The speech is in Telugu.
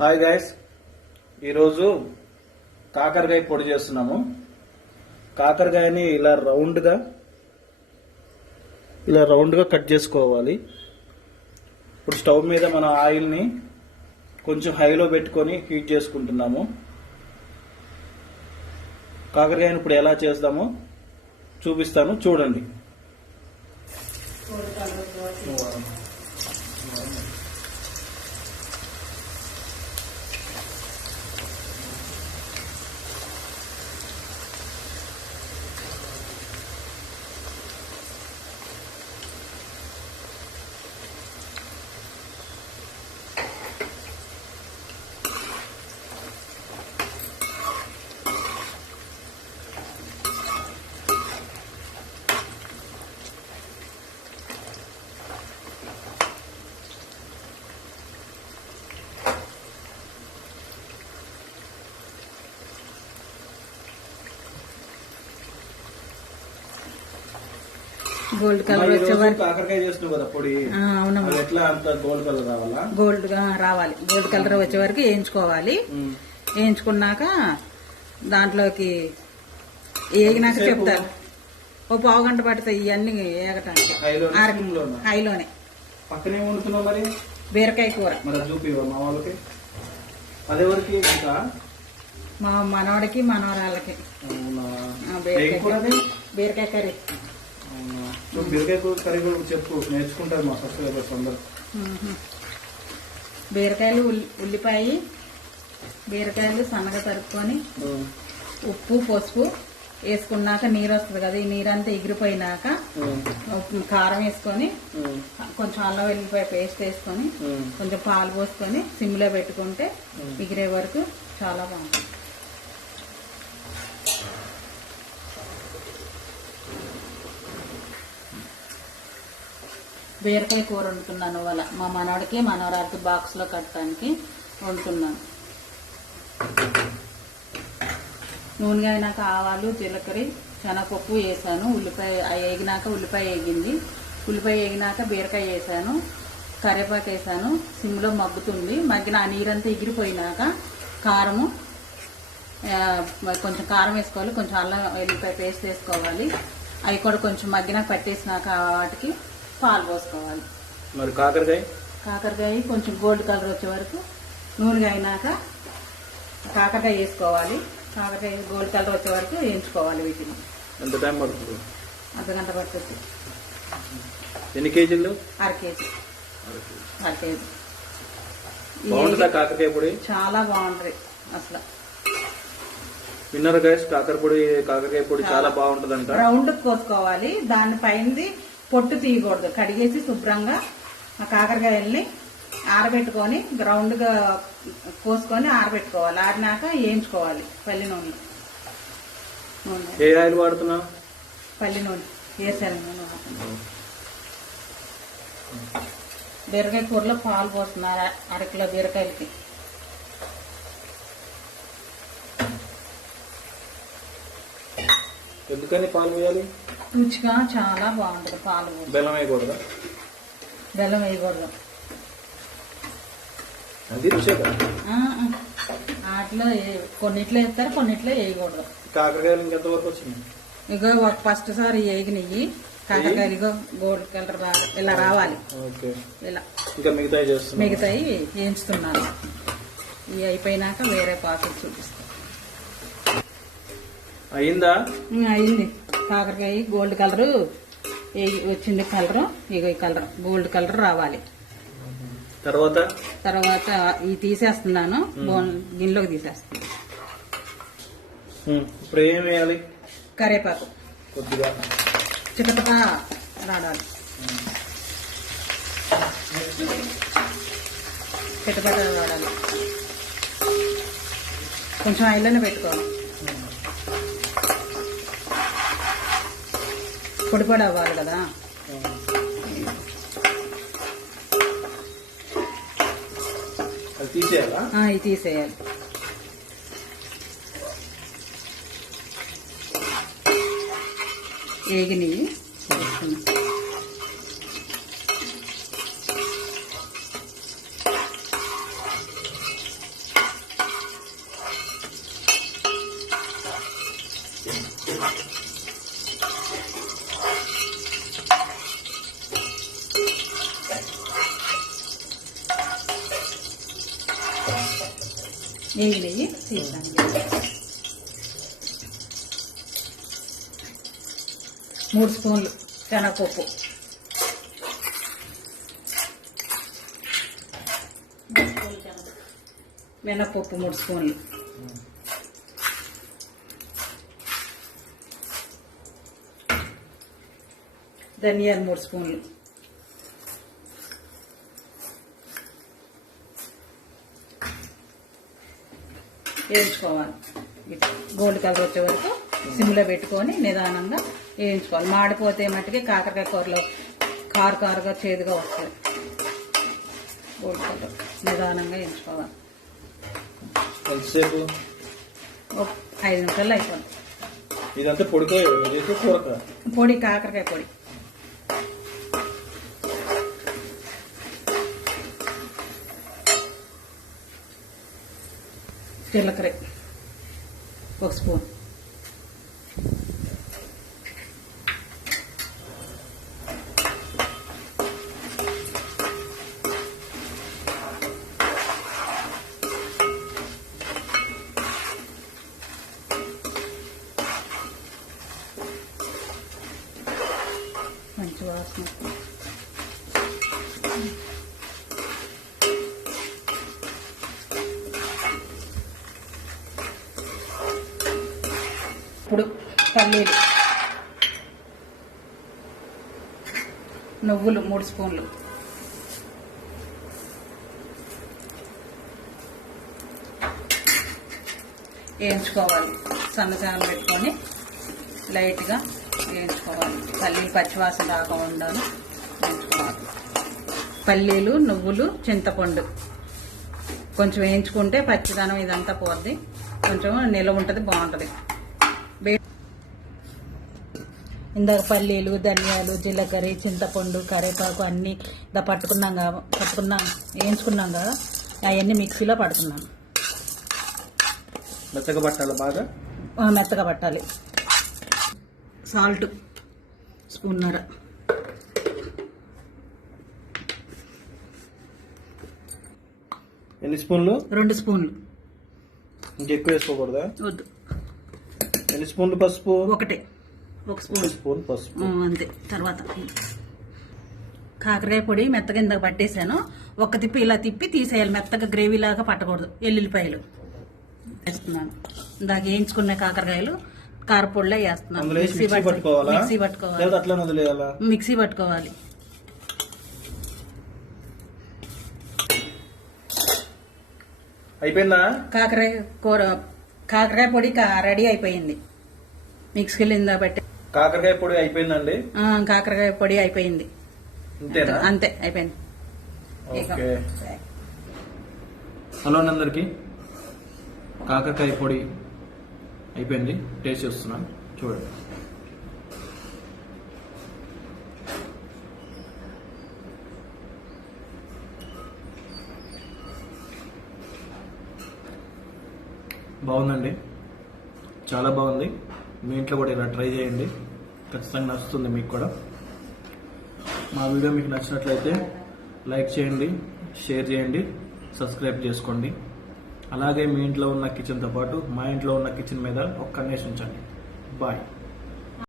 హాయ్ గైస్, ఈరోజు కాకరకాయ పొడి చేస్తున్నాము. కాకరకాయని ఇలా రౌండ్గా కట్ చేసుకోవాలి. ఇప్పుడు స్టవ్ మీద మన ఆయిల్ని కొంచెం హైలో పెట్టుకొని హీట్ చేసుకుంటున్నాము. కాకరకాయని ఇప్పుడు ఎలా చేస్తామో చూపిస్తాను, చూడండి. గోల్డ్ కలర్ వచ్చే వరకు కాకరకాయ చేస్తున్నావు కదా పొడి. అవునమ్మా, ఎట్లా అంత గోల్డ్ కలర్ రావాలా? గోల్డ్ గా రావాలి. గోల్డ్ కలర్ వచ్చే వరకు వేయించుకోవాలి. వేయించుకున్నాక దాంట్లోకి వేగినాక చెప్తారు. ఓ పావు గంట పడుతుంది ఇవన్నీ వేగటానికి. హైలోనే. పక్కనే వండుతున్నావు మరి బీరకాయ కూర. మరి చూపివా మా వాళ్ళకి? అదేవరకు ఇంకా మా మనవాడికి మనవరాళ్ళకి బీరకాయ కర్రీ. బీరకాయ కర్రీ కూడా చెప్పు, నేర్చుకుంటారు మా సబ్స్క్రైబర్స్ అందరూ. బీరకాయలు, ఉల్లిపాయ, బీరకాయలు సన్నగా తరుపుకొని ఉప్పు పసుపు వేసుకున్నాక నీరు వస్తుంది కదా, ఈ నీరంతా ఎగిరిపోయినాక కారం వేసుకొని కొంచెం అల్లం వెల్లిపాయ పేస్ట్ వేసుకొని కొంచెం పాలు పోసుకొని సిమ్లో పెట్టుకుంటే ఎగిరే వరకు చాలా బాగుంటుంది. బీరకాయ కూర వండుతున్నాను వాళ్ళ మా మనవాడికి మనవరాడికి బాక్స్లో కట్టడానికి వండుతున్నాను. నూనె అయినాక ఆవాలు, జీలకర్ర, శనగపప్పు వేసాను. ఉల్లిపాయ వేగినాక ఉల్లిపాయ వేగింది. ఉల్లిపాయ వేగినాక బీరకాయ వేసాను, కరివేపాకు వేసాను. సిమ్లో మగ్గుతుంది. మగ్గిన ఆ నీరంతా ఎగిరిపోయినాక కారము, కొంచెం కారం వేసుకోవాలి, కొంచెం అల్లం వెల్లిపాయ పేస్ట్ వేసుకోవాలి. అవి కూడా కొంచెం మగ్గినాక పట్టేసినాక వాటికి పాలు పోసుకోవాలి. మరి కాకరకాయ కొంచెం గోల్డ్ కలర్ వచ్చే వరకు నూనె అయినాక కాకరకాయ వేసుకోవాలి. కాకరకాయ గోల్డ్ కలర్ వచ్చే వరకు వేయించుకోవాలి. వీటిని ఎంత టైం పడుతుంది? అర్ధగంట పడుతుంది. ఎన్ని కేజీలు? అర కేజీ. బాగుంటుందా కాకరకాయ పొడి? చాలా బాగుంటది అసలు. విన్నర్ గైస్, కాకరకాయ పొడి చాలా బాగుంటది అంట. రౌండ్ కోసుకోవాలి. దానిపైనది పొట్టు తీయకూడదు. కడిగేసి శుభ్రంగా ఆ కాకరకాయల్ని ఆరబెట్టుకొని రౌండ్ గా కోసుకొని ఆరబెట్టుకోవాలి. ఆరినాక వేయించుకోవాలి పల్లి నూనె. ఏ ఆయిల్ వాడుతున్నావు? పల్లి నూనె వేసాను. బీరకాయ కూరలో పాలు పోస్తున్నారు 1 కిలో బీరకాయలకి. ఎందుకని పాలు పోయాలి? రుచిగా చాలా బాగుంటుంది పాలు. బెల్లం వేయకూడదా? బెల్లం వేయకూడదు. అది రుచే కదా. వాటిలో కొన్నిట్లో వేస్తారు, కొన్నిట్లో వేయకూడదు. కాకరకాయలు ఇంకెంతవరకు వచ్చింది? ఇగో ఫస్ట్ సారి వేగినవి కాకరకాయలు ఇగో గోల్డ్ కలర్ ఇలా రావాలి. ఇలా ఇంకా మిగతాయి వేయించుతున్నాను. ఇవి అయిపోయినాక వేరే పాత్ర చూపిస్తాను. అయిందా? అయింది. కాకరకాయ గోల్డ్ కలర్ వచ్చింది. కలర్ ఇగో ఈ కలర్ గోల్డ్ కలర్ రావాలి. తర్వాత ఇవి తీసేస్తున్నాను. గిన్నెలోకి తీసేస్తున్నాను. ఇప్పుడు ఏం వేయాలి? కరివేపాకు కొద్దిగా చిటపట రాడాలి. చిటపట రాడాలి. కొంచెం ఆయిల్లోనే పెట్టుకోవాలి. పొడి అవ్వాలి కదా. ఇది తీసేయాలి. వేగినవి నెయ్యి తీసాను. 3 స్పూన్లు శనగపప్పు, మినపప్పు 3 స్పూన్లు, ధనియాలు 3 స్పూన్లు, వేయించుకోవాలి. గోల్డ్ కలర్ వచ్చే వరకు సిమ్లో పెట్టుకొని నిదానంగా వేయించుకోవాలి. మాడిపోతే మట్టుకి కాకరకాయ కూరలో కారుగా చేదుగా వస్తుంది. గోల్డ్ కలర్ నిదానంగా వేయించుకోవాలి. ఎంతసేపు? 5 నిమిషాలు అయిపోతుంది. ఇదంతా పొడికాయ కూరక? పొడి, కాకరకాయ పొడి. జీలకర్ర 1 స్పూన్, మంచి వాసన. ఇప్పుడు పల్లీలు, నువ్వులు 3 స్పూన్లు, వేయించుకోవాలి. సన్నచారం పెట్టుకొని లైట్గా వేయించుకోవాలి. పల్లీలు పచ్చివాసన రాకుండా వేయించుకోవాలి. పల్లీలు, నువ్వులు, చింతపండు కొంచెం వేయించుకుంటే పచ్చిదనం ఇదంతా పోద్ది, కొంచెం నిల్వ ఉంటుంది, బాగుంటుంది. ఇందాక పల్లీలు, ధనియాలు, జీలకర్ర, చింతపండు, కరివేపాకు అన్నీ ఇలా వేయించుకున్నాం కదా, అవన్నీ మిక్సీలో పడుతున్నాను. మెత్తగా పట్టాలి, బాగా మెత్తగా పట్టాలి. సాల్ట్ స్పూన్నర, ఎన్ని స్పూన్లు? 2 స్పూన్లు. ఇంకెక్కువ వేసుకోకూడదా? వద్దు. ఎన్ని స్పూన్లు పసుపు? 1 స్పూన్ పసుపు అంతే. తర్వాత కాకరకాయ పొడి మెత్తగా ఇందాక పట్టేశాను. ఒక తిప్పి ఇలా తిప్పి తీసేయాలి, మెత్తగా గ్రేవీ లాగా పట్టకూడదు. ఎల్లుల్లిపాయలు వేస్తున్నాను. ఇందాక వేయించుకున్న కాకరకాయలు కారపొడిలో వేస్తున్నాను. మిక్సీ పట్టుకోవాలి. అయిపోయిందా? కాకరకాయ పొడి రెడీ అయిపోయింది. మిక్సీలో ఇందాక పెట్టి కాకరకాయ పొడి అయిపోయిందండి. కాకరకాయ పొడి అయిపోయింది. అంతే, అయిపోయింది. హలో అందరికి, కాకరకాయ పొడి అయిపోయింది. టేస్ట్ చేస్తున్నాను, చూడండి. బాగుందండి, చాలా బాగుంది. మీ ఇంట్లో కూడా ఇలా ట్రై చేయండి, ఖచ్చితంగా నచ్చుతుంది మీకు కూడా. మా వీడియో మీకు నచ్చినట్లయితే లైక్ చేయండి, షేర్ చేయండి, సబ్స్క్రైబ్ చేసుకోండి. అలాగే మీ ఇంట్లో ఉన్న కిచెన్తో పాటు మా ఇంట్లో ఉన్న కిచెన్ మీద ఒక కన్నేసి ఉంచండి. బాయ్.